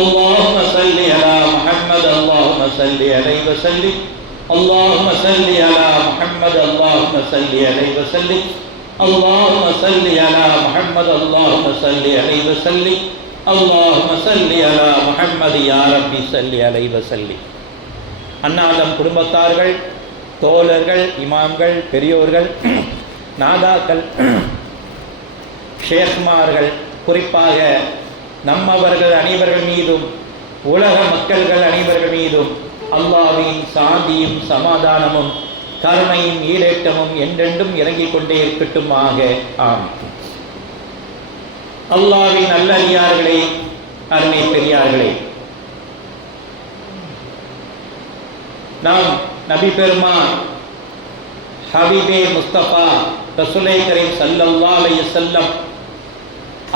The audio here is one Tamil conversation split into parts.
اللهم صل على محمد اللهم صل عليه وسلم اللهم صل على محمد اللهم صل عليه وسلم اللهم صل على محمد اللهم صل عليه وسلم اللهم صل على محمد يا ربي صل عليه وسلم. அன்னாலம் குடும்பத்தார்கள், தோழர்கள், இமாம்கள், பெரியோர்கள், நாதாக்கள், ஷேக்மார்கள், குறிப்பாக நம்மவர்கள் அனைவர்கள் மீதும் உலக மக்கள்கள் அனைவர்கள் மீதும் அல்லாஹ்வின் சாந்தியும் சமாதானமும் கருணையும் ஈடேற்றமும் என்றென்றும் இறங்கிக் கொண்டே இருக்கட்டுமாக. ஆமீன். அல்லாஹ்வின் நல்லடியார்களே, அருமை பெரியார்களே, நாம் நபி பெருமான் ஹபீபே முஸ்தபா ரசூலே கரீம் ஸல்லல்லாஹு அலைஹி வஸல்லம்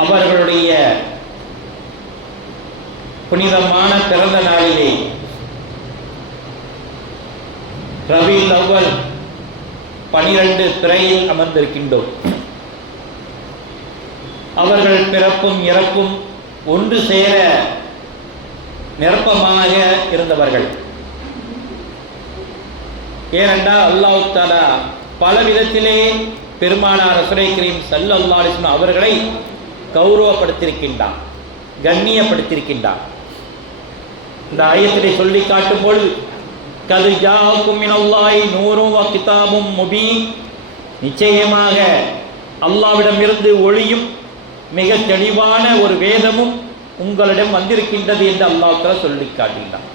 அவர்களுடைய புனிதமான பிறந்த நாளிலே ரபீல் அவ்வல் 12 பிறையில் அமர்ந்திருக்கின்றோம். அவர்கள் பிறப்பும் இறப்பும் ஒன்று சேர நிரப்பமாக இருந்தவர்கள். ஏனென்றால் அல்லாஹ் தஆலா பல விதத்திலே பெருமானார் ரசூலே கரீம் ஸல்லல்லாஹு அலைஹி வஸல்லம் அவர்களை கௌரவப்படுத்தியிருக்கின்றான், கண்ணியப்படுத்தியிருக்கின்றான். இந்த ஆயத்திலே சொல்லி காட்டும் பொழுது கது ஜாஅக்கும் மினல்லாஹி நூரும் வ கிதாபும் முபீன், நிச்சயமாக அல்லாஹ்விடமிருந்து ஒளியும் மிக தெளிவான ஒரு வேதமும் உங்களிடம் வந்திருக்கின்றது என்று அல்லாஹ் தஆலா சொல்லி காட்டினார்.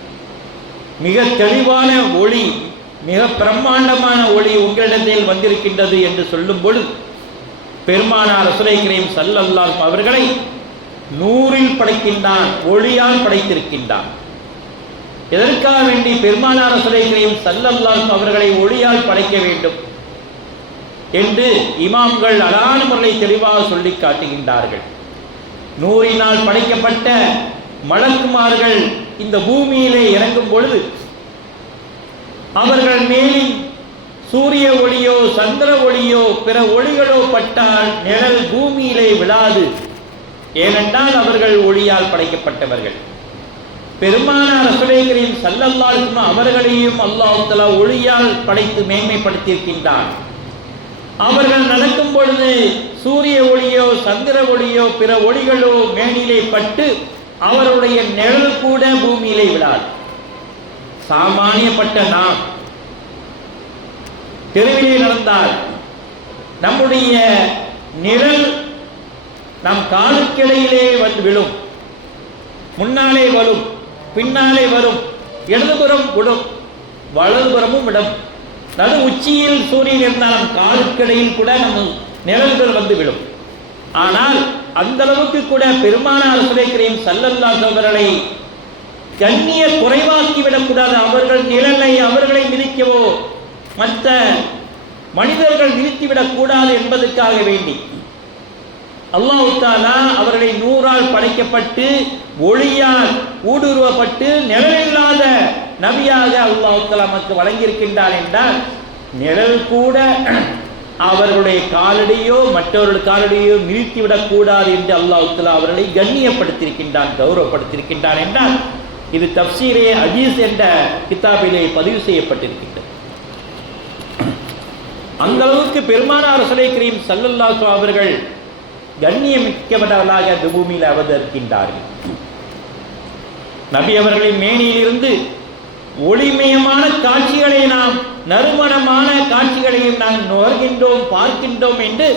மிக தெளிவான ஒளி, மிக பிரம்மாண்டமான ஒளி உங்களிடத்தில் வந்திருக்கின்றது என்று சொல்லும் பொழுது பெருமானார் ரசூலே கரீம் ஸல்லல்லாஹு அலைஹி அவர்களை நூறில் படைக்கின்றான், ஒளியால் படைத்திருக்கின்றான். எதற்காக வேண்டி பெருமானார் ரசூலே கரீம் ஸல்லல்லாஹு அலைஹி அவர்களை ஒளியால் படைக்க வேண்டும் என்று இமாம்கள் அழகான முறையில் தெளிவாக சொல்லி காட்டுகின்றார்கள். நூறினால் படைக்கப்பட்ட மலக்குமார்கள் இந்த பூமியிலே இறங்கும் பொழுது அவர்கள் மேலில் சூரிய ஒளியோ சந்திர ஒளியோ பிற ஒளிகளோ பட்டால் நிழல் பூமியிலே விழாது. ஏனென்றால் அவர்கள் ஒளியால் படைக்கப்பட்டவர்கள். பெருமானார் ரசூலே கரீம் ஸல்லல்லாஹு அலைஹி வஸல்லம் அவர்களையும் அல்லாஹ் தஆலா ஒளியால் படைத்து மேன்மைப்படுத்தியிருக்கின்றான். அவர்கள் நடக்கும் பொழுது சூரிய ஒளியோ சந்திர ஒளியோ பிற ஒளிகளோ மேனிலே பட்டு அவருடைய நிழல் கூட பூமியிலே விழாது. சாமானியப்பட்ட நாம் தெருவிலே நடந்தால் நம்முடைய நிழல் நம் காலுக்கிடையிலே வந்து விழும். முன்னாலே வரும், பின்னாலே வரும், இடதுபுறம் விடும், வலதுபுறமும் விடும். நடு உச்சியில் சூரியன் இருந்தால் நம் காலுக்கிடையில் கூட நம்ம நிழல்கள் வந்து விடும். ஆனால் அந்த அளவுக்கு கூட பெருமானார் ரசூலே கரீம் ஸல்லல்லாஹு அலைஹி அவர்களை கண்ணிய குறைவாக்கி விடக்கூடாது. அவர்கள் நிழலை அவர்களை மிதிக்கவோ மற்ற மனிதர்கள் நிறுத்திவிடக் கூடாது என்பதற்காக வேண்டி அல்லாஹ் தஆலா அவர்களை நூறால் படைக்கப்பட்டு ஒளியால் ஊடுருவப்பட்டு நிழலில்லாத நபியாக அல்லாஹ் தஆலா நமக்கு வழங்கியிருக்கின்றார் என்றால் நிழல் கூட அவர்களுடைய காலடியோ மற்றவர்கள் காலடியோ நிறுத்திவிடக் கூடாது என்று அல்லாஹ் தஆலா அவர்களை கண்ணியப்படுத்தியிருக்கின்றான், கௌரவப்படுத்தியிருக்கின்றான் என்றால் இது தஃப்சீரே அஜீஸ் என்ற கிதாபிலே பதிவு செய்யப்பட்டிருக்கின்றது. அந்த அளவுக்கு பெருமானார் ரசூலே கரீம் ஸல்லல்லாஹு அலைஹி வஸல்லம் அவர்கள் கண்ணியமிக்கவர்களாக இந்த பூமியில் அவதரிக்கின்றார்கள். நபி அவர்களின் மேனியிலிருந்து ஒளிமயமான காட்சிகளை நாம், நறுமணமான காட்சிகளையும் நாம் நுகர்கின்றோம், பார்க்கின்றோம் என்று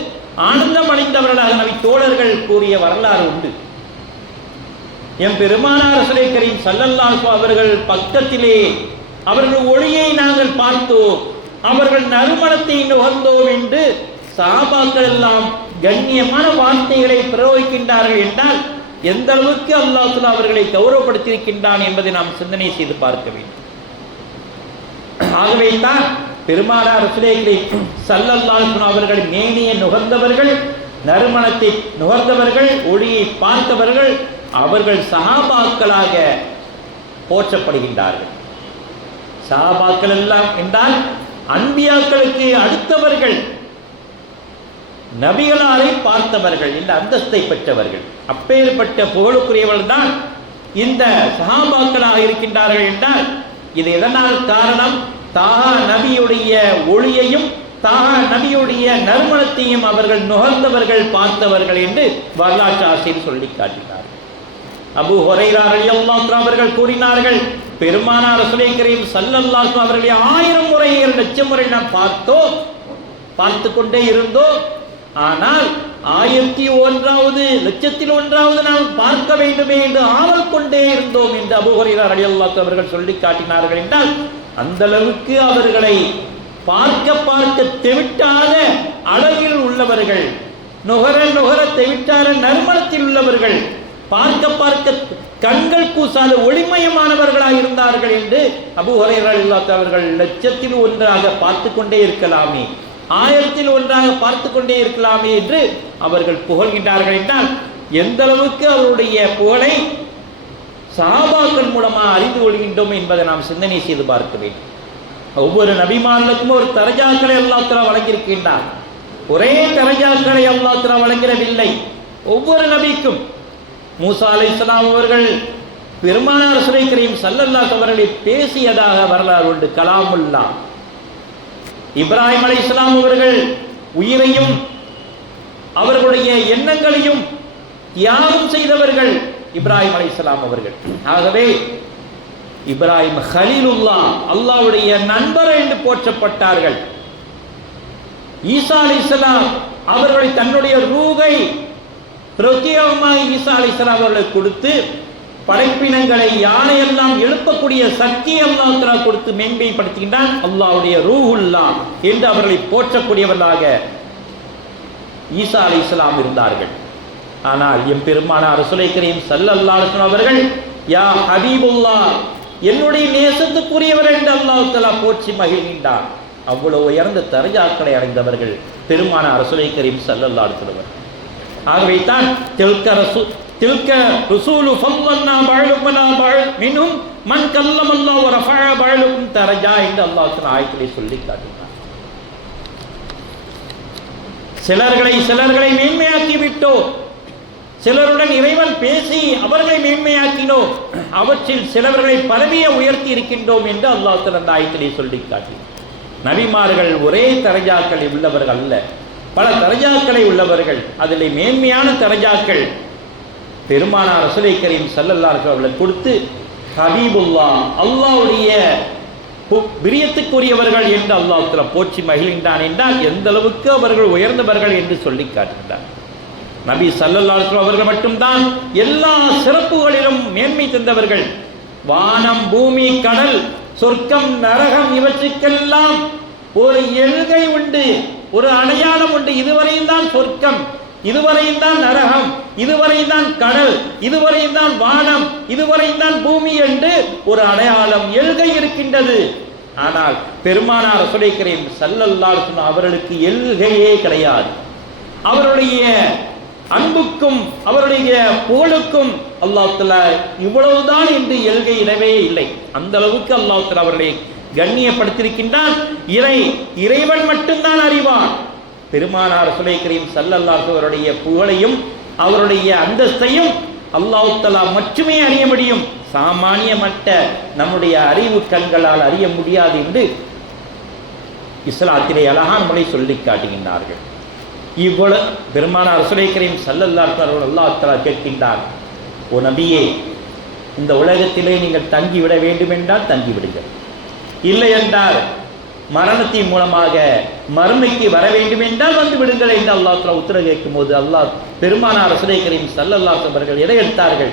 ஆனந்தம் அடைந்தவர்களாக நபி தோழர்கள் கூறிய வரலாறு உண்டு. எம் பெருமானார் ரசூலே கரீம் ஸல்லல்லாஹு அலைஹி வஸல்லம் அவர்கள் பக்கத்திலே அவர்கள் ஒளியை நாங்கள் பார்த்தோம், அவர்கள் நறுமணத்தை நுகர்ந்தோம் என்று சஹாபாக்கள் எல்லாம் கண்ணியமான வார்த்தைகளை பிரயோகிக்கின்றார்கள் என்றால் எந்த அளவுக்கு அல்லாஹ் தஆலா அவர்களை கௌரவப்படுத்தியிருக்கின்றான் என்பதை நாம் சிந்தனை செய்து பார்க்க வேண்டும். ஆகவே தான் பெருமானார் ரசூலே கரீம் ஸல்லல்லாஹு அலைஹி வஸல்லம் அவர்கள் மேனியை நுகர்ந்தவர்கள், நறுமணத்தை நுகர்ந்தவர்கள், ஒளியை பார்த்தவர்கள், அவர்கள் சஹாபாக்களாக போற்றப்படுகின்றார்கள். சஹாபாக்கள் எல்லாம் என்றால் அன்பியாக்களுக்கு அடுத்தவர்கள், நபிகளாரை பார்த்தவர்கள், இந்த அந்தஸ்தை பெற்றவர்கள். அப்பேற்பட்ட புகழுக்குரியவர்கள் தான் இந்த சஹாபாக்களாக இருக்கின்றார்கள் என்றால் இது எதனால் காரணம்? தாஹா நபியுடைய ஒளியையும் தாஹா நபியுடைய நறுமணத்தையும் அவர்கள் நுகர்ந்தவர்கள், பார்த்தவர்கள் என்று வரலாற்று ஆசிரியர் சொல்லி காட்டினார். அபூ ஹுரைரா ரலியல்லாஹு அன்ஹு அவர்கள் கூறினார்கள், பெருமானார் ரசூலை கரீம் ஸல்லல்லாஹு அவர்களை 1000 முறை 1000 முறை நாம் பார்த்து கொண்டே இருந்தோம். ஆனால் 1001வது 1001வது நாம் பார்க்க வேண்டுமே என்று ஆவல் கொண்டே இருந்தோம் என்று அபூ ஹுரைரா ரலியல்லாஹு அன்ஹு அவர்கள் சொல்லி காட்டினார்கள் என்றால் அந்த அளவுக்கு அவர்களை பார்க்க தெவிட்டாத அழகில் உள்ளவர்கள், நுகர தெவிட்டாத நறுமணத்தில் உள்ளவர்கள், பார்க்க கண்கள் கூசாத ஒளிமயமானவர்களாக இருந்தார்கள் என்று அபூ ஹுரைரா ரலியல்லாஹு அன்ஹு அவர்கள் 1001 பார்த்து கொண்டே இருக்கலாமே, 1001 பார்த்து கொண்டே இருக்கலாமே என்று அவர்கள் புகழ்கின்றார்கள் என்றால் எந்த அளவுக்கு அவருடைய புகழை சஹாபாக்கள் மூலமாக அறிந்து கொள்கின்றோம் என்பதை நாம் சிந்தனை செய்து பார்க்க வேண்டும். ஒவ்வொரு நபிமார்களுக்கும் ஒரு தரஜாக்களை அல்லாஹ் தஆலா வழங்கியிருக்கின்றார். ஒரே தரஜாக்களை அல்லாஹ் தஆலா வழங்கிடவில்லை. ஒவ்வொரு நபிக்கும் மூசா அலைஹிஸ்ஸலாம் அவர்கள் பெருமானார் ரசூலை கரீம் ஸல்லல்லாஹு அலைஹி அவர்களை பேசியதாக வரலாறு உண்டு. கலாமுல்லாஹ். இப்ராஹிம் அலைஹிஸ்ஸலாம் அவர்கள் உயிரையும் அவர்களுடைய எண்ணங்களையும் தியாகம் செய்தவர்கள் இப்ராஹிம் அலைஹிஸ்ஸலாம் அவர்கள். ஆகவே இப்ராஹிம் கலீலுல்லாஹ், அல்லாஹ்வுடைய நண்பர் என்று போற்றப்பட்டார்கள். ஈசா அலைஹிஸ்ஸலாம் அவர்களை தன்னுடைய ரூஹை பிரத்யேகமாக ஈசா அலைஹிஸ்ஸலாம் அவர்களுக்கு கொடுத்து படைப்பினங்களை யானையெல்லாம் எழுப்பக்கூடிய சக்தியை அல்லாஹ் தஆலா கொடுத்து மேன்மைப்படுத்துகின்றான். அல்லாஹ்வுடைய ரூஹுல்லாஹ் என்று அவர்களை போற்றக்கூடியவர்களாக ஈசா அலைஹிஸ்ஸலாம் இருந்தார்கள். ஆனால் எம் பெருமானார் ரசூலை கரீம் ஸல்லல்லாஹு அலைஹி வஸல்லம் அவர்கள் யா ஹபீபுல்லாஹ், என்னுடைய நேசத்துக்குரியவர் என்று அல்லாஹ் தஆலா போற்றி மகிழ்கின்றார். அவ்வளவு உயர்ந்த தரஜாக்களை அடைந்தவர்கள் பெருமானார் ரசூலை கரீம் ஸல்லல்லாஹு அலைஹி வஸல்லம். ஆகவே தான் தில்க ரசூலு ஃபல்லனா பஅலுனா பஅல் மின்ஹும் மன் கல்லமல்லாஹு வ ரஃபஅ பஅலுக்கும் தரஜா என்று அல்லாஹ் தஆலா ஆயத்திலே சொல்லி காட்டினார். சிலர்களை மேன்மையாக்கி விட்டோம், சிலருடன் இறைவன் பேசி அவர்களை மேன்மையாக்கினோம், அவற்றில் சிலவர்களை பதவியை உயர்த்தி இருக்கின்றோம் என்று அல்லாஹ் தஆலா அந்த ஆயத்திலே சொல்லி காட்டினார். நபிமார்கள் ஒரே தரஜாக்கள் உள்ளவர்கள் அல்ல, பல தரஜாக்களை உள்ளவர்கள். அதில் மேன்மையான தரஜாக்கள் பெருமானார் ரசூலை கரீம் ஸல்லல்லாஹு அலைஹி வஸல்லம் கொடுத்து ஹபீபுல்லாஹ், அல்லாஹ்வுடைய பிரியத்துக்குரியவர்கள் என்று அல்லாஹ் தஆலா போற்றி மகிழ்கின்றான் என்றால் எந்த அளவுக்கு அவர்கள் உயர்ந்தவர்கள் என்று சொல்லி காட்டுகின்றார். நபி ஸல்லல்லாஹு அலைஹி வஸல்லம் அவர்கள் மட்டும்தான் எல்லா சிறப்புகளிலும் மேன்மை தந்தவர்கள். வானம், பூமி, கடல், சொர்க்கம், நரகம் இவற்றுக்கெல்லாம் ஒரு எல்கை உண்டு, ஒரு அடையாளம் உண்டு. இதுவரையும் தான் சொர்க்கம், இதுவரையும் தான் நரகம், இதுவரையும் தான் கடல், இதுவரையும் தான் வானம், இதுவரையும் தான் பூமி என்று ஒரு அடையாளம், எல்கை இருக்கின்றது. ஆனால் பெருமானார் ரசூலை கரீம் ஸல்லல்லாஹு அலைஹி வஸல்லம் அவர்களுக்கு எல்கையே கிடையாது. அவருடைய அன்புக்கும் அவருடைய புகழுக்கும் அல்லாஹ் தஆலா இவ்வளவுதான் என்று எல்கை இடவே இல்லை. அந்த அளவுக்கு அல்லாஹ் தஆலா அவர்களை கண்ணியப்படுத்தியிருக்கின்றான். இறைவன் மட்டும்தான் அறிவான். பெருமானார் ரசூலை கரீம் ஸல்லல்லாஹு அலைஹி அவருடைய புகழையும் அவருடைய அந்தஸ்தையும் அல்லாஹ் தஆலா மட்டுமே அறிய முடியும். சாமானியமற்ற நம்முடைய அறிவு கண்களால் அறிய முடியாது என்று இஸ்லாத்திலே அழகான முறை சொல்லி காட்டுகின்றார்கள். இவ்வளவு பெருமானார் ரசூலை கரீம் ஸல்லல்லாஹு அலைஹி வஸல்லம் அல்லாஹ் தஆலா கேட்கின்றார், ஓ நபியே, இந்த உலகத்திலே நீங்கள் தங்கிவிட வேண்டும் என்றால் தங்கிவிடுங்கள், இல்லை என்றால் மரணத்தின் மூலமாக மறுமைக்கு வர வேண்டும் என்றால் வந்து விடுங்கள் என்று அல்லாஹ் தஆலா உத்தரவு கேட்கும் போது அல்லாஹ் பெருமானார் ரசூலை கரீம் ஸல்லல்லாஹு அலைஹி வஸல்லம் அவர்கள் எதை எடுத்தார்கள்?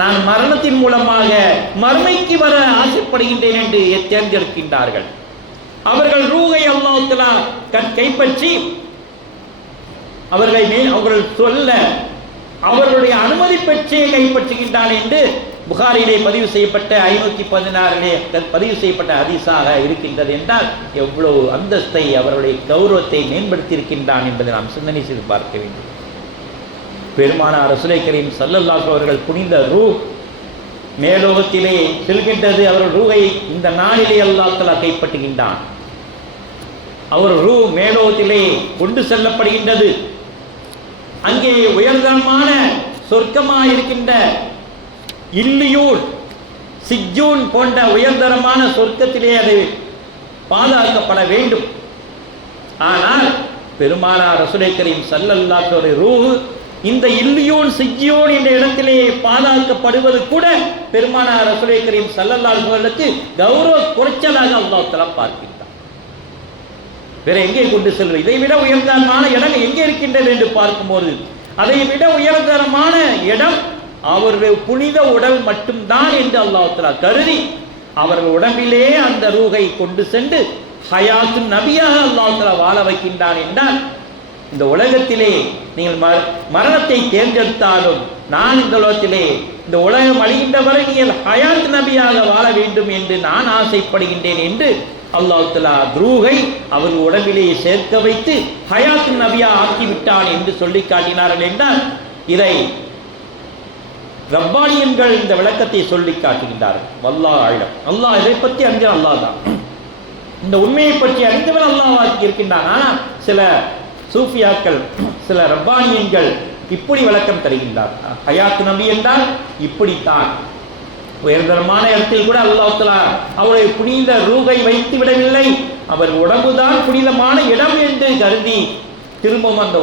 நான் மரணத்தின் மூலமாக மறுமைக்கு வர ஆசைப்படுகின்றேன் என்று தேர்ந்தெடுக்கின்றார்கள். அவர்கள் ரூஹை அல்லாஹ் தஆலா கைப்பற்றி அவர்கள் சொல்ல அவர்களுடைய அனுமதி பெற்றே கைப்பற்றுகின்றான் என்று புகாரிலே பதிவு செய்யப்பட்ட 516 பதிவு செய்யப்பட்ட ஹதீஸாக இருக்கின்றது. என்றால் எவ்வளவு அந்தஸ்தை அவருடைய கௌரவத்தை மேம்படுத்தி இருக்கின்றான் என்பதை நாம் சிந்தனை செய்து பார்க்க வேண்டும். பெருமானார் ரசூலை கரீம் ஸல்லல்லாஹு அலைஹி அவர்கள் புனித ரூஹ் மேலோகத்திலே செல்கின்றது. அவர்கள் ரூஹை இந்த நாளிலே அல்லாஹ் தஆலா கைப்பற்றுகின்றான். அவர் ரூஹ் மேலோகத்திலே கொண்டு செல்லப்படுகின்றது. அங்கே உயர்தரமான சொர்க்கமாக இருக்கின்ற இல்லியூன், சிஜ்ஜூன் போன்ற உயர்தரமான சொர்க்கத்திலே அது பாதுகாக்கப்பட வேண்டும். ஆனால் பெருமானார் ரசூலை கரீம் ஸல்லல்லாஹு அலைஹி ரூஹ் இந்த இல்லியூன் சிஜ்ஜூன் என்ற இடத்திலே பாதுகாக்கப்படுவது கூட பெருமானார் ரசூலை கரீம் ஸல்லல்லாஹு அலைஹி வஸல்லத்துக்கு கௌரவ குறைச்சலாக அல்லாஹ் தஆலா பார்க்கின்றார். வேற எங்கே கொண்டு செல்வது? இதை விட உயர்தரமான இடம் எங்கே இருக்கின்றது என்று பார்க்கும்போது அதை விட உயர்தரமான இடம் அவருடைய புனித உடல் மட்டும்தான் என்று அல்லாஹ் தஆலா கருதி அவர்கள் உடம்பிலே அந்த ரூஹை கொண்டு சென்று ஹயாத்து நபியாக அல்லாஹ் தஆலா வாழ வைக்கின்றான் என்றால், இந்த உலகத்திலே நீங்கள் மரணத்தை தேர்ந்தெடுத்தாலும் நான் இந்த உலகத்திலே இந்த உலகம் அழிகின்ற வரை நீங்கள் ஹயாத் நபியாக வாழ வேண்டும் என்று நான் ஆசைப்படுகின்றேன் என்று அல்லாஹ் தஆலா ரூஹை அவர் உடம்பிலே சேர்க்க வைத்து ஹயாத் நபியா ஆக்கிவிட்டான் என்று சொல்லி காட்டினார்கள் என்றால், இதை ரப்பானியன்கள் இந்த விளக்கத்தை சொல்லி காட்டுகின்றார்கள். வல்லாஹ் அலம், அல்லாஹ் இதை பற்றி அறிஞர் அல்லாஹ் தான். இந்த உண்மையை பற்றி அறிந்தவன் அல்லாஹ் இருக்கின்றான். ஆனால் சில சூஃபியாக்கள், சில ரப்பானியன்கள் இப்படி விளக்கம் தருகின்றார். ஹயாத் நபி என்றால் இப்படித்தான். உயர்தரமான இடத்தில் கூட அல்லாஹ் தஆலா அவருடைய புனித ரூஹை வைத்து விடவில்லை, அவர் உடம்புதான் புனிதமான இடம் என்று கருதி திரும்பவும் அந்த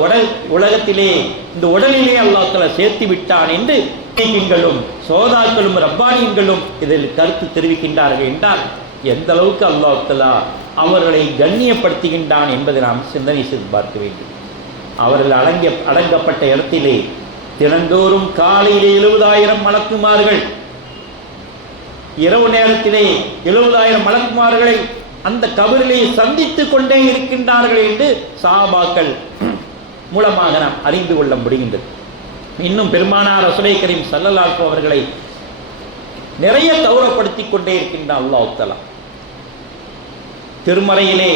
உலகத்திலே இந்த உடலிலே அல்லாஹ் தஆலா சேர்த்து விட்டான் என்று நீங்களும் சோதாக்களும் ரப்பானியன்களும் இதில் கருத்து தெரிவிக்கின்றார்கள் என்றால், எந்த அளவுக்கு அல்லாஹ் தஆலா அவர்களை கண்ணியப்படுத்துகின்றான் என்பதை நாம் சிந்தனை செய்து பார்க்க வேண்டும். அவர்கள் அடங்கப்பட்ட இடத்திலே தினந்தோறும் காலையிலே 70,000 மலக்குமார்கள், இரவு நேரத்திலே 70,000 மலக்குமார்களை அந்த கபரிலே சந்தித்துக் கொண்டே இருக்கின்றார்கள் என்று சஹாபாக்கள் மூலமாக நாம் அறிந்து கொள்ள முடிகின்றது. இன்னும் பெருமானார் ரசூலை கரீம் ஸல்லல்லாஹு அலைஹி அவர்களை நிறைய கௌரவப்படுத்திக் கொண்டே இருக்கின்றான் அல்லாஹ் தஆலா. திருமறையிலே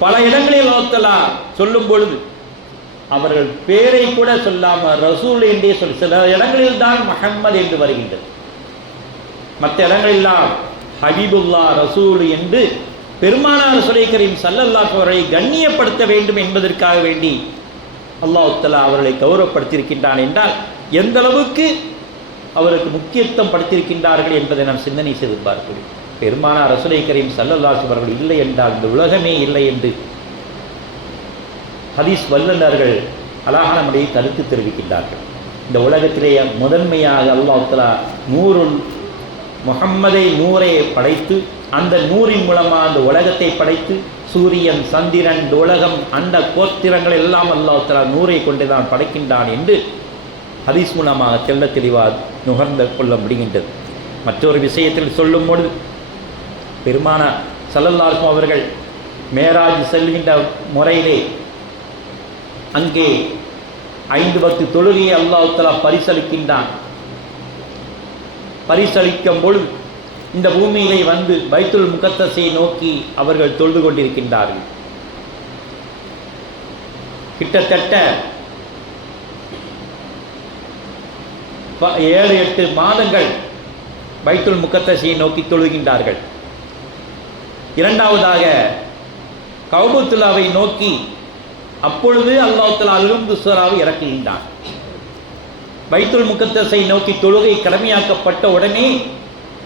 பல இடங்களில் அல்லாஹ் தஆலா சொல்லும் பொழுது அவர்கள் பேரை கூட சொல்லாமல் ரசூல் என்றே சொல்லி, சில இடங்களில் தான் முஹம்மது என்று வருகின்றது, மற்ற இடங்களெல்லாம் ஹபீபுல்லா ரசூல் என்று பெருமானார் ரசூலை கரீம் ஸல்லல்லாஹு அலைஹி அவர்களை கண்ணியப்படுத்த வேண்டும் என்பதற்காக வேண்டி அல்லாஹ் தஆலா அவர்களை கௌரவப்படுத்தியிருக்கின்றான் என்றால் எந்த அளவுக்கு அவருக்கு முக்கியத்துவம் படுத்தியிருக்கின்றார்கள் என்பதை நாம் சிந்தனை செய்து பார்க்கிறோம். பெருமானார் ரசூலை கரீம் ஸல்லல்லாஹு அலைஹி அவர்கள் இல்லை என்றால் இந்த உலகமே இல்லை என்று ஹதீஸ் வல்லுநர்கள் அழகான முறையை கருத்து தெரிவிக்கின்றார்கள். இந்த உலகத்திலே முதன்மையாக அல்லாஹ் தஆலா நூறுல் முஹம்மதை நூரை படைத்து அந்த நூரின் மூலமாக அந்த உலகத்தை படைத்து சூரியன் சந்திரன் உலகம் அந்த கோத்திரங்கள் எல்லாம் அல்லாஹ் தஆலா நூரை கொண்டு தான் படைக்கின்றான் என்று ஹதீஸ் மூலமாக தெள்ள தெளிவாக நுகர்ந்து கொள்ள முடிகின்றது. மற்றொரு விஷயத்தில் சொல்லும் பொழுது பெருமானார் ஸல்லல்லாஹு அலைஹி அவர்கள் மேராஜ் செல்கின்ற முறையிலே அங்கே 5 வக்து தொழுகையை அல்லாஹ் தஆலா பரிசளிக்கின்றான். பரிசளிக்கும் பொழுது இந்த பூமியிலே வந்து பைத்துல் முகத்தஸை நோக்கி அவர்கள் தொழுது கொண்டிருக்கின்றார்கள். கிட்டத்தட்ட 7-8 மாதங்கள் பைத்துல் முகத்தஸை நோக்கி தொழுகின்றார்கள். இரண்டாவதாக கஅபத்துல்லாவை நோக்கி அப்பொழுது அல்லாஹ் தஆலா அல்-ஹம்து சூராவை இறக்குகின்றான். பைத்துல் முகத்தஸை நோக்கி தொழுகை கடமையாக்கப்பட்ட உடனே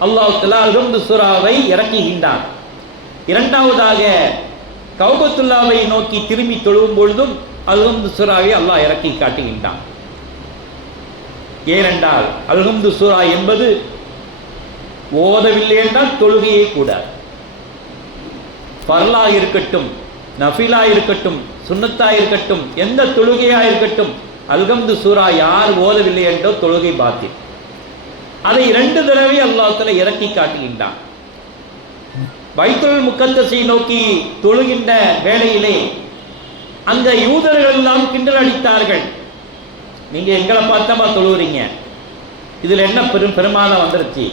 அல்லாஹ் தஆலா அல்-ஹம்து சூராவை இறக்குகின்றான். இரண்டாவதாக கஅபத்துல்லாவை நோக்கி திரும்பி தொழுகும் பொழுதும் அல்-ஹம்து சூராவை அல்லாஹ் இறக்கி காட்டுகின்றான். ஏனென்றால் அல்-ஹம்து சூரா என்பது ஓதவில்லை என்றால் தொழுகையே கூடாது. ஃபர்லா இருக்கட்டும், நஃபிலா இருக்கட்டும், சுன்னத்தா இருக்கட்டும், எந்த தொழுகையா இருக்கட்டும், அல்-ஹம்து சூரா யார் ஓதவில்லை என்றோ தொழுகை பாத்தில். அதை 2 தடவை அல்லாஹ் தஆலா இறக்கி காட்டுகின்றான். பைத்துல் முகத்தஸை நோக்கி தொழுகின்ற வேளையிலே அந்த யூதர்கள் எல்லாம் கிண்டல் அடித்தார்கள். நீங்க எங்களை பார்த்தமா தொழுகிறீங்க, இதில் என்ன பெருமானம் வந்துருச்சு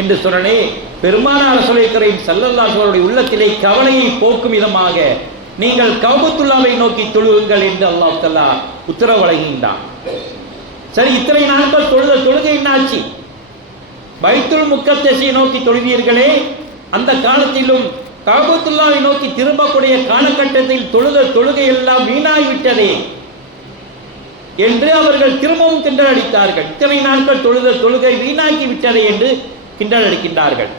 என்று சொன்னே பெருமானார் ரசூலை கரீம் ஸல்லல்லாஹு அலைஹி வஸல்லம் உள்ளத்திலே கவலையை போக்கும் விதமாக நீங்கள் கஅபத்துல்லாவை நோக்கி தொழுகுங்கள் என்று அல்லாஹ் தஆலா உத்தரவு வழங்குகின்றான். சரி, இத்தனை நாட்கள் தொழுகை என்னாச்சு? பைத்துல் முகத்தஸை நோக்கி தொழுவீர்களே, அந்த காலத்திலும் கஅபத்துல்லாவை நோக்கி திரும்பக்கூடிய காலகட்டத்தில் தொழுகை எல்லாம் வீணாகிவிட்டதே என்று அவர்கள் திரும்பவும் கிண்டல் அடித்தார்கள். இத்தனை நாட்கள் தொழுகை வீணாக்கி விட்டதை என்று கிண்டல் அடிக்கின்றார்கள்.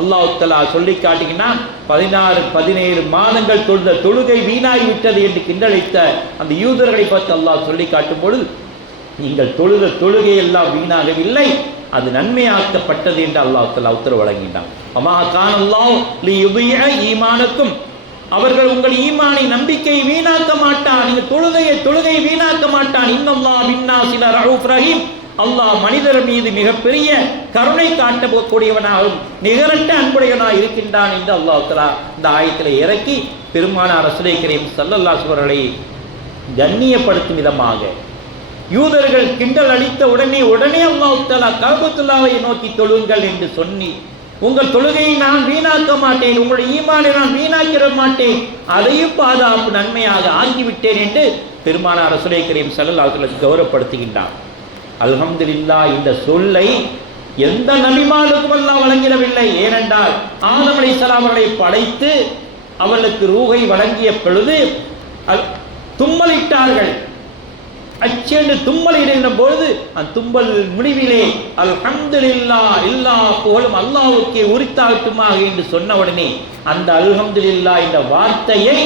அல்லாஹ் தஆலா சொல்லி காட்டுகிறான், 16-17 மாதங்கள் தொழுகை வீணாகிவிட்டது என்று கிண்டலித்த அந்த யூதர்களை பார்த்து அல்லாஹ் சொல்லி காட்டும் பொழுது, நீங்கள் தொழுகை எல்லாம் வீணாகவில்லை, அது நன்மையாக்கப்பட்டது என்று அல்லாஹ் தஆலா உத்தரவு வழங்கினான். அமா கான அல்லாஹ் லியுதிய ஈமானக்கும், அவர்கள் உங்கள் ஈமானை நம்பிக்கை வீணாக்க மாட்டான், நீங்கள் தொழுகை வீணாக்க மாட்டான். இன்னல்லாஹ் பின்னாஸி லரஊஃப் ரஹீம், அல்லாஹ் மனிதர் மீது மிகப்பெரிய கருணை காட்டக்கூடியவனாகவும் நிகரற்ற அன்புடையவனாக இருக்கின்றான் என்று அல்லாஹ் தஆலா இந்த ஆயத்திலே இறக்கி பெருமானார் ரசூலுல்லாஹி கரீம் ஸல்லல்லாஹு அலைஹி வஸல்லம் அவர்களை கண்ணியப்படுத்தும் விதமாக யூதர்கள் கிண்டல் அளித்த உடனே அல்லாஹ் தஆலா கஅபத்துல்லாவை நோக்கி தொழுங்கள் என்று சொல்லி, உங்கள் தொழுகையை நான் வீணாக்க மாட்டேன், உங்களுடைய ஈமானை நான் வீணாக்கிட மாட்டேன், அதையும் பாதுகாப்பு நன்மையாக ஆகிவிட்டேன் என்று பெருமானார் ரசூலுல்லாஹி கரீம் ஸல்லல்லாஹு அலைஹி வஸல்லம் கௌரவப்படுத்துகின்றார். அல்ஹம்துலில்லாஹ் இந்த சொல்லை எந்த நபிமாருக்கும் அல்லாஹ் வழங்கிடவில்லை. ஏனென்றால் ஆதம் அலைஹிஸ்ஸலாம் அவர்களை படைத்து அவர்களுக்கு ரூஹை வழங்கிய பொழுது தும்மலிட்டார்கள். அச்சென்று தும்மல் இடுகின்ற பொழுது அந்த தும்பல் முடிவிலே அல்ஹம்துலில்லாஹ் எல்லா புகழும் அல்லாஹ்வுக்கே உரித்தாகட்டுமாக என்று சொன்ன உடனே அந்த அல்ஹம்துலில்லாஹ் என்ற வார்த்தையை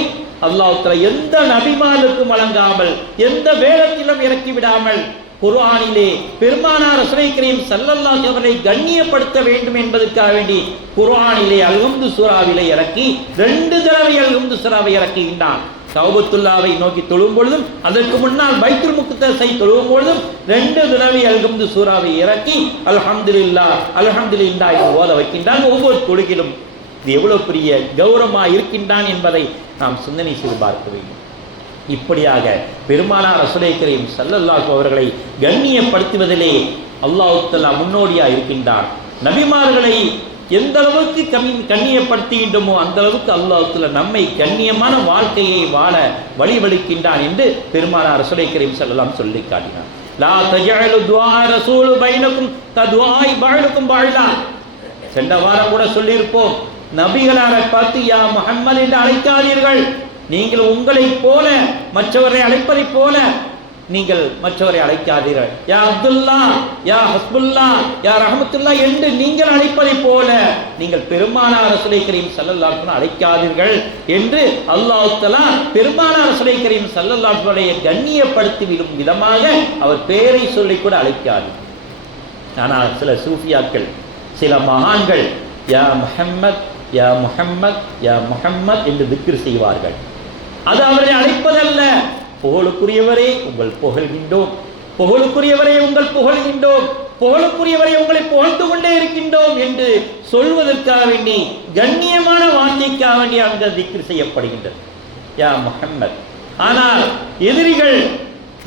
அல்லாஹ் தஆலா எந்த நபிமாருக்கும் வழங்காமல் எந்த வேதத்திலும் இறக்கி விடாமல் குர்ஆனிலே பெருமானார் ரசூலுல்லாஹி கரீம் ஸல்லல்லாஹு அலைஹி வஸல்லம் கண்ணியப்படுத்த வேண்டும் என்பதற்காக வேண்டி குர்ஆனிலே அல்ஹம்து சூராவிலே இறக்கி 2 தடவை அல்ஹம்து சூராவை இறக்குகின்றான். கஅபத்துல்லாவை நோக்கி தொழும் பொழுதும் அதற்கு முன்னால் பைத்துல் முக்தஸை தொழும் பொழுதும் 2 தடவை அல்ஹம்து சூராவை இறக்கி அல்ஹம்துலில்லாஹ் என்று ஓத வைக்கின்றான். ஒவ்வொரு தொழுகிலும் இது எவ்வளவு பெரிய கௌரவமாக இருக்கின்றான் என்பதை நாம் சிந்தனை செய்து பார்க்க வேண்டும். இப்படியாக பெருமானார் ரசூலுல்லாஹி கரீம் ஸல்லல்லாஹு அவர்களை கண்ணியப்படுத்துவதிலே அல்லாஹ் தஆலா முன்னோடியாக இருக்கின்றார். நபிமார்களை எந்த அளவுக்கு கண்ணியப்படுத்துகின்றோமோ அந்த அளவுக்கு அல்லாஹ் தஆலா நம்மை கண்ணியமான வாழ்க்கையை வாழ வழிவகுக்கின்றான் என்று பெருமானார் ரசூலுல்லாஹி கரீம் ஸல்லல்லாஹு சொல்லி காட்டினார். லா தஜஅலு துஆ ரசூல் பைனக்கும் கதுஆஇ பஅலுக்கும் பஅலா. சென்ற வாரம் கூட சொல்லியிருப்போம், நபிகளாரை பார்த்து யா முஹம்மது என்று அழைக்காதீர்கள், நீங்கள் உங்களை போல மற்றவரை அழைப்பதை போல நீங்கள் மற்றவரை அழைக்காதீர்கள். யா அப்துல்லா, யா ஹஸ்புல்லா, யா ரஹமத்துல்லா என்று நீங்கள் அழைப்பதை போல நீங்கள் பெருமானார் ரசூலுல்லாஹி கரீம் ஸல்லல்லாஹு அலைஹி வஸல்லம் அழைக்காதீர்கள் என்று அல்லாஹ் தஆலா பெருமானார் ரசூலுல்லாஹி கரீம் ஸல்லல்லாஹு அலைஹி வஸல்லம் கண்ணியப்படுத்தி விடும் விதமாக அவர் பெயரை சொல்லி கூட அழைக்காது. ஆனால் சில சூஃபியாக்கள், சில மகான்கள் யா முஹம்மத், யா முஹம்மத், யா முஹம்மத் என்று திக்ர் செய்வார்கள். அது அவரை அழைப்பதல்ல. புகழுக்குரியவரே உங்கள் புகழ்கின்றோம், புகழுக்குரியவரே உங்கள் புகழ்கின்றோம், புகழுக்குரியவரை உங்களை புகழ்ந்து கொண்டே இருக்கின்றோம் என்று சொல்வதற்காக வேண்டி கண்ணியமான வார்த்தைக்காக வேண்டி அங்கு திக்ர் செய்யப்படுகின்றது யா முஹம்மத். ஆனால் எதிரிகள்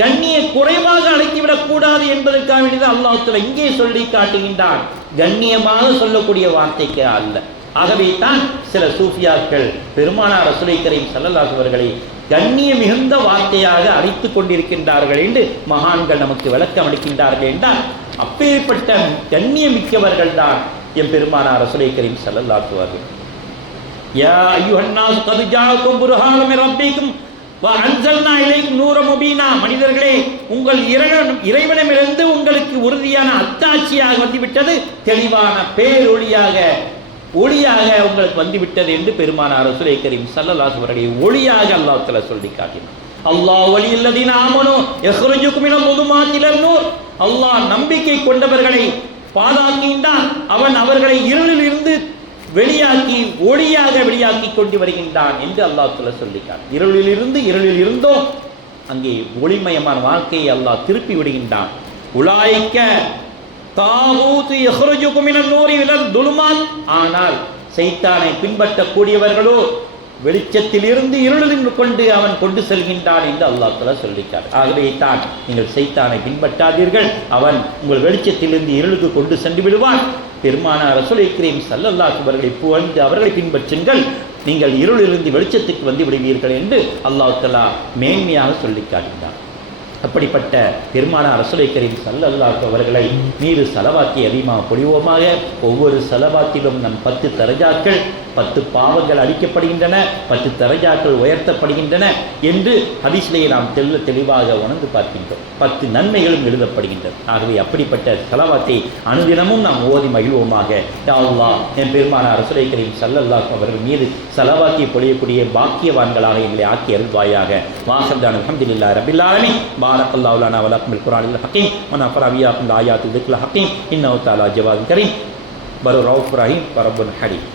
கண்ணிய குறைவாக அழைத்துவிடக் கூடாது என்பதற்காக வேண்டிதான் அல்லாஹ் தஆலா இங்கே சொல்லி காட்டுகின்றான், கண்ணியமாக சொல்லக்கூடிய வார்த்தைக்கு அல்ல. ஆகவே தான் சில சூஃபியாக்கள் பெருமானார் ரசூலுல்லாஹி கரீம் ஸல்லல்லாஹு அலைஹி அவர்களை கண்ணிய மிகுந்த வார்த்தையாக அழைத்துக் கொண்டிருக்கின்றார்கள் என்று மகான்கள் நமக்கு விளக்கம் அளிக்கின்றார்கள் என்றால் அப்பேற்பட்ட கண்ணியமிக்கவர்கள் தான் எம் பெருமானார் ரசூலுல்லாஹி கரீம் ஸல்லல்லாஹு அலைஹி அவர்கள். யா அய்யுஹன் நாஸ் கத் ஜாஅக்கும் புர்ஹானும் மின் ரப்பிக்கும் வ அன்ஸல்னா இலைக்கும் நூரம் முபீனா. மனிதர்களே, உங்கள் இறைவனிடமிருந்து உங்களுக்கு உறுதியான அத்தாட்சியாக வந்துவிட்டது, தெளிவான பேரொளியாக ஒளியாக உங்களுக்கு வந்துவிட்டது என்று பெருமானார் ரசூலுல்லாஹி கரீம் ஸல்லல்லாஹு அலைஹி வஸல்லம் ஒளியாக அல்லாஹ் தஆலா சொல்லி காட்டினார். அல்லாஹ் வலியுல்லதீன ஆமனு யக்ருஜுகும் மினல் ظுலுமாத்தி இலன் நூர். அல்லாஹ் நம்பிக்கை கொண்டவர்களை பாதுகாக்கின்றான், அவன் அவர்களை இருளில் இருந்து வெளியாக்கி ஒளியாக வெளியாக்கி கொண்டு வருகின்றான் என்று அல்லாஹ் தஆலா சொல்லி காட்டினார். இருளில் இருந்தோ அங்கே ஒளிமயமான வாழ்க்கையை அல்லாஹ் திருப்பி விடுகின்றான். உலாயிக்க தாகூத் யக்ருஜுகும் மினன் நூரி இலல் ظுலுமாத். ஆனால் சைத்தானை பின்பற்றக்கூடியவர்களோ வெளிச்சத்தில் இருந்து இருளில் கொண்டு அவன் கொண்டு செல்கின்றான் என்று அல்லாஹ் தஆலா சொல்லிட்டார். ஆகவே தான் நீங்கள் சைத்தானை பின்பற்றாதீர்கள், அவன் உங்கள் வெளிச்சத்திலிருந்து இருளுக்கு கொண்டு சென்று விடுவான். பெருமானார் ரசூலுல்லாஹி கரீம் ஸல்லல்லாஹு அலைஹி அவர்களை புகழ்ந்து அவர்களை பின்பற்றுங்கள், நீங்கள் இருளிலிருந்து வெளிச்சத்துக்கு வந்து விடுவீர்கள் என்று அல்லாஹ் தஆலா மேன்மையாக சொல்லி காட்டினார். அப்படிப்பட்ட பெருமானார் ரசூலை கரீம் ஸல்லல்லாஹு அவர்களை மீது ஸலவாத்தை அதிகமாக பொழிவோமாக. ஒவ்வொரு ஸலவாத்திலும் நம் 10 தரஜாக்கள், 10 பாவங்கள் அளிக்கப்படுகின்றன, 10 தரஜாக்கள் உயர்த்தப்படுகின்றன என்று ஹதீஸிலே நாம் தெளிவாக உணர்ந்து பார்க்கின்றோம். 10 நன்மைகளும் எழுதப்படுகின்றன. ஆகவே அப்படிப்பட்ட ஸலவாத்தை அனுதினமும் நாம் ஓதி மகிழ்வோமாக. யா அல்லாஹ், என் பெருமானார் ரசூலை கரீம் ஸல்லல்லாஹு அவர்கள் மீது ஸலவாத்தை பொழியக்கூடிய பாக்கியவான்களாக எங்களை ஆக்கி அருள்வாயாக. வாஹிதான அல்ஹம்துலில்லாஹி ரப்பில் ஆலமீன். பாரக்கல்லாஹு லனா வ லக்கும் பில் குர்ஆனில் ஹக்கீம் வ நஃபஅனா பில் ஆயாத்தி திக்ரில் ஹக்கீம் இன்னஹு தஆலா ஜவாதுன் கரீம் பர் ரவுஃபுர் ரஹீம் பரப்புன் ஹலீம்.